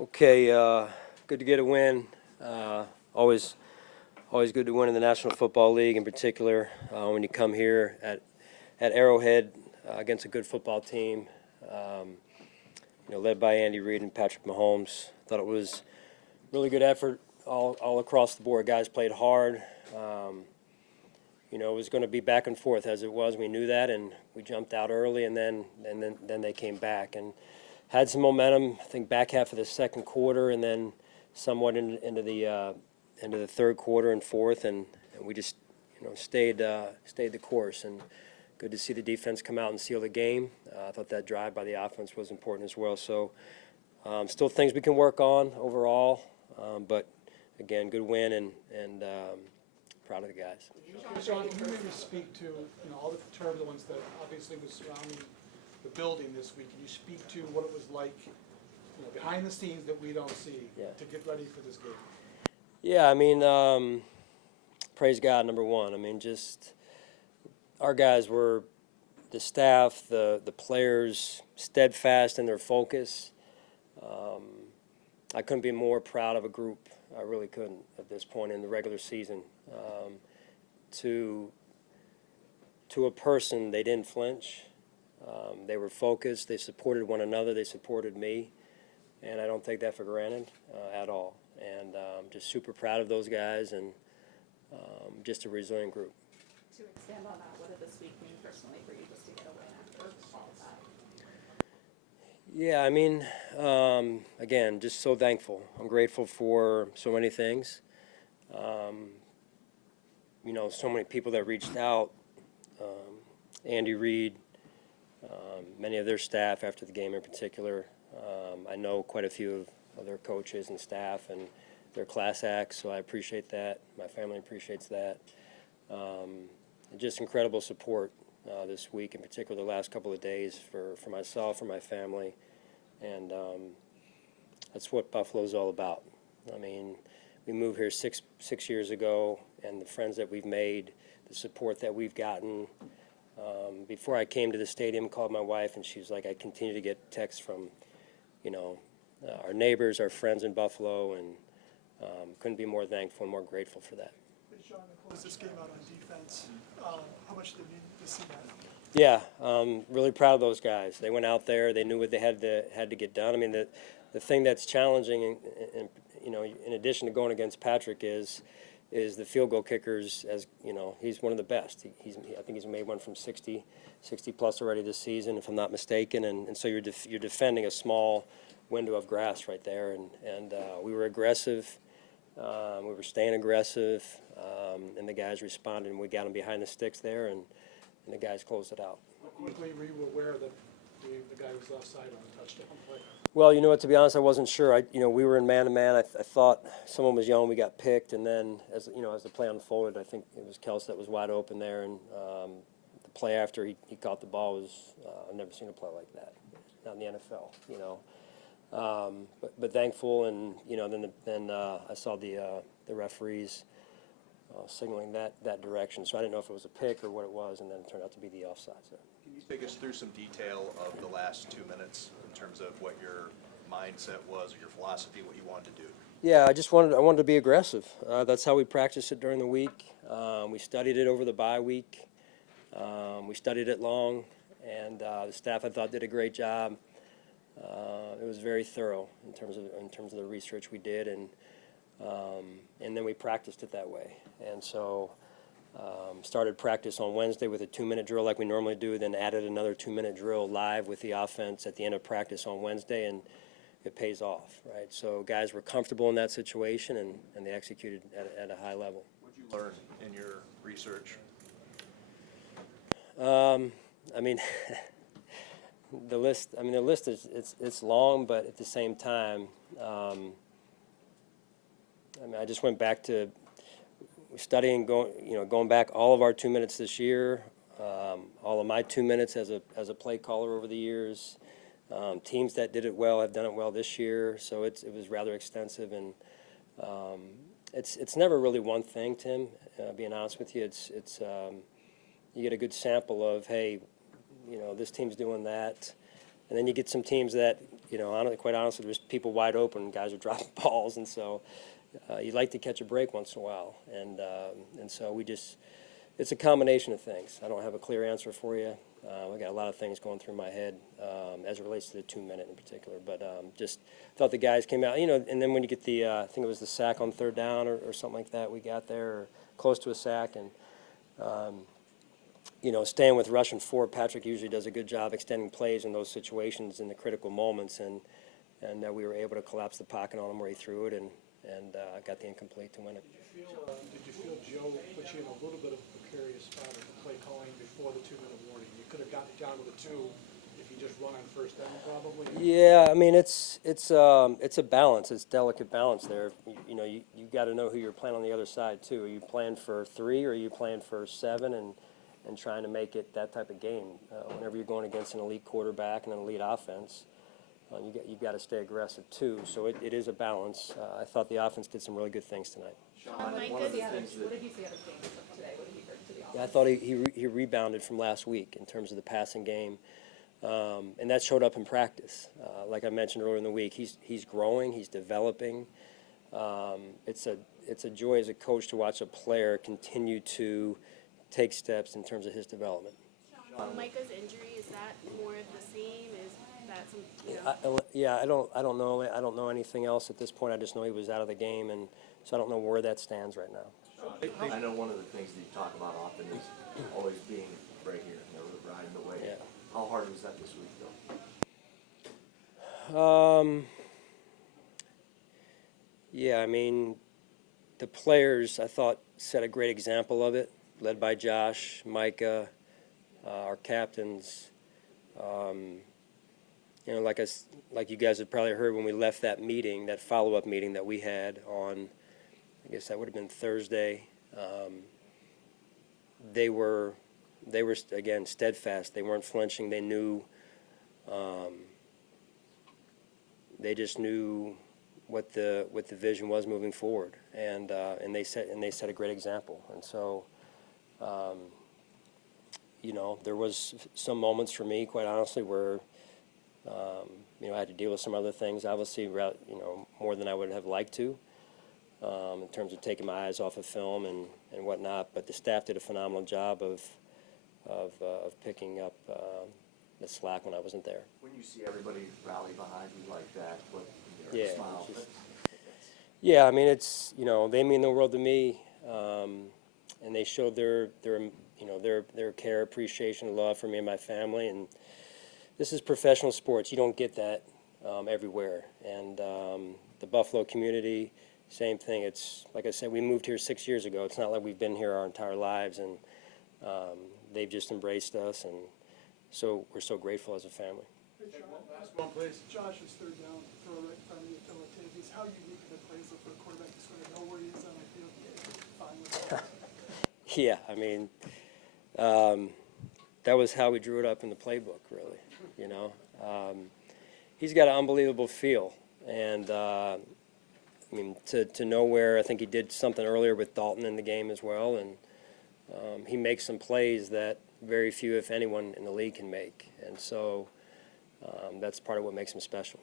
Okay, good to get a win. Always good to win in the National Football League, in particular when you come here at Arrowhead against a good football team, led by Andy Reid and Patrick Mahomes. Thought it was really good effort all across the board. Guys played hard. It was going to be back and forth as it was. We knew that, and we jumped out early, and then they came back and had some momentum. I think back half of the second quarter, and then somewhat into the third quarter and fourth, and we just stayed the course. And good to see the defense come out and seal the game. I thought that drive by the offense was important as well. So still things we can work on overall, but again, good win and proud of the guys. Sean, can you maybe speak to all the turbulence that obviously was surrounding the building this week? Can you speak to what it was like behind the scenes that we don't see to get ready for this game? Yeah, I mean, praise God, number one. I mean, just our guys were, the staff, the players, steadfast in their focus. I couldn't be more proud of a group. I really couldn't at this point in the regular season. To a person, they didn't flinch. They were focused. They supported one another. They supported me, and I don't take that for granted at all. And just super proud of those guys, and just a resilient group. To expand on that, what did this week mean personally for you, just to get a win after all of that? Yeah, I mean, again, just so thankful. I'm grateful for so many things. So many people that reached out. Andy Reid, many of their staff after the game in particular. I know quite a few of their coaches and staff and their class acts, so I appreciate that. My family appreciates that. Just incredible support this week, in particular the last couple of days for myself, for my family, and that's what Buffalo's all about. I mean, we moved here six years ago, and the friends that we've made, the support that we've gotten. Before I came to the stadium, called my wife, and she was like, I continue to get texts from, our neighbors, our friends in Buffalo, and couldn't be more thankful and more grateful for that. Hey, Sean, to close this game out on defense, how much did you need to see that? Yeah, really proud of those guys. They went out there. They knew what they had to get done. I mean, the thing that's challenging, in addition to going against Patrick, is the field goal kickers. As he's one of the best. I think he's made one from 60 plus already this season, if I'm not mistaken. And so you're defending a small window of grass right there. And we were aggressive. We were staying aggressive, and the guys responded. And we got them behind the sticks there, and the guys closed it out. How quickly were you aware that the guy was offside on the touchdown play? Well, to be honest, I wasn't sure. We were in man-to-man. I thought someone was yelling. We got picked, and then as the play unfolded, I think it was Kels that was wide open there, and the play after he caught the ball was I've never seen a play like that, not in the NFL. But thankful, and then I saw the referees signaling that direction, so I didn't know if it was a pick or what it was, and then it turned out to be the offside. So. Can you take us through some detail of the last 2 minutes in terms of what your mindset was, or your philosophy, what you wanted to do? Yeah, I wanted to be aggressive. That's how we practiced it during the week. We studied it over the bye week. We studied it long, and the staff, I thought, did a great job. It was very thorough in terms of the research we did, and then we practiced it that way. And so started practice on Wednesday with a 2-minute drill like we normally do, then added another 2-minute drill live with the offense at the end of practice on Wednesday, and it pays off, right? So guys were comfortable in that situation, and they executed at a high level. What did you learn in your research? I mean, the list is it's long, but at the same time, I just went back to studying, going back all of our 2 minutes this year, all of my 2 minutes as a play caller over the years. Teams that did it well have done it well this year, so it was rather extensive, and it's never really one thing, Tim. Being honest with you, it's you get a good sample of, hey, this team's doing that, and then you get some teams that quite honestly, there's people wide open, guys are dropping balls, and so you'd like to catch a break once in a while, and so it's a combination of things. I don't have a clear answer for you. I got a lot of things going through my head as it relates to the 2-minute in particular, but just thought the guys came out, and then when you get the, I think it was the sack on 3rd down or something like that we got there, or close to a sack, and staying with rush and 4, Patrick usually does a good job extending plays in those situations in the critical moments, and we were able to collapse the pocket on him where he threw it, and got the incomplete to win it. Did you feel Joe put you in a little bit of a precarious spot with the play calling before the 2-minute warning? You could have gotten down with a 2 if you just run on 1st down, probably. Yeah, I mean it's a balance. It's delicate balance there. You got to know who you're playing on the other side too. Are you playing for 3 or are you playing for 7 and trying to make it that type of game? Whenever you're going against an elite quarterback and an elite offense, you've got to stay aggressive too. So it is a balance. I thought the offense did some really good things tonight. What did you see out of games today? What did he bring to the offense? Yeah, I thought he rebounded from last week in terms of the passing game. And that showed up in practice. Like I mentioned earlier in the week, he's growing, he's developing. It's a joy as a coach to watch a player continue to take steps in terms of his development. Micah's injury, is that more of the same? Is that some, I don't know. I don't know anything else at this point. I just know he was out of the game, and so I don't know where that stands right now. I know one of the things that you talk about often is always being right here, riding the wave. Yeah. How hard was that this week, though? Yeah, I mean, the players, I thought, set a great example of it, led by Josh, Micah, our captains. Like you guys have probably heard when we left that meeting, that follow-up meeting that we had on, I guess that would have been Thursday. They were again steadfast. They weren't flinching. They knew. They just knew what the vision was moving forward, and they set a great example. And so, there was some moments for me, quite honestly, where I had to deal with some other things. Obviously, more than I would have liked to, in terms of taking my eyes off of film and whatnot. But the staff did a phenomenal job of picking up the slack when I wasn't there. When you see everybody rally behind you like that, Yeah, smile. Yeah, I mean, it's, they mean the world to me, and they showed their care, appreciation, love for me and my family. And this is professional sports. You don't get that everywhere. And the Buffalo community, same thing. It's, like I said, we moved here 6 years ago. It's not like we've been here our entire lives, and they've just embraced us, and so we're so grateful as a family. Hey, last one, please. Josh's 3rd down throw right in front of you, Phil Tavies. How unique of a play is it for a quarterback to sort of know where he is on the field and find the ball? Yeah, I mean, that was how we drew it up in the playbook, really. He's got an unbelievable feel, and I mean, to know where, I think he did something earlier with Dalton in the game as well, and he makes some plays that very few, if anyone, in the league can make, and so that's part of what makes him special.